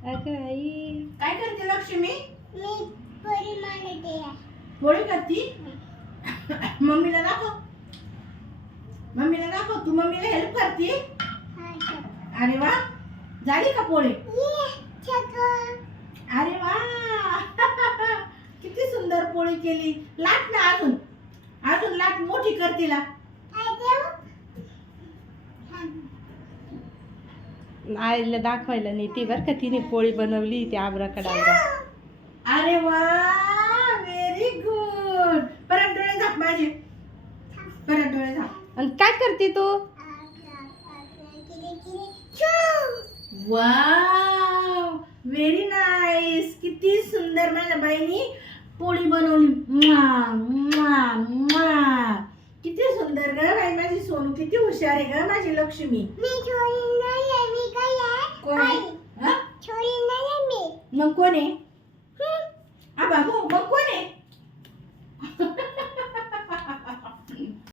अगं आई काय करते लक्ष्मी? मी पोळी मांडते. पोळी करती? मम्मीला दाखव. मम्मीला दाखव. तू मम्मीला हेल्प करती? अरे वा, झाली का पोळी? अरे वा. किती सुंदर पोळी केली. लाट ना अजून. अजून लाट, मोठी कर तिला. आईला दाखवायला नाही ती बरं का तिने पोळी बनवली ती आबराकडाबरा. अरे वा, व्हेरी गुड. परत डोळे झाक माझे. परत डोळे झाक. आणि काय करते तू? Wow, very nice. किती सुंदर माझ्या बाईनी पोळी बनवली. म्वा, म्वा, म्वा. किती सुंदर ग बाई माझी सोनू. किती हुशार आहे ग माझी लक्ष्मी. कोण आहे? हा? मग कोण आहे? आबा हो, मग कोण आहे?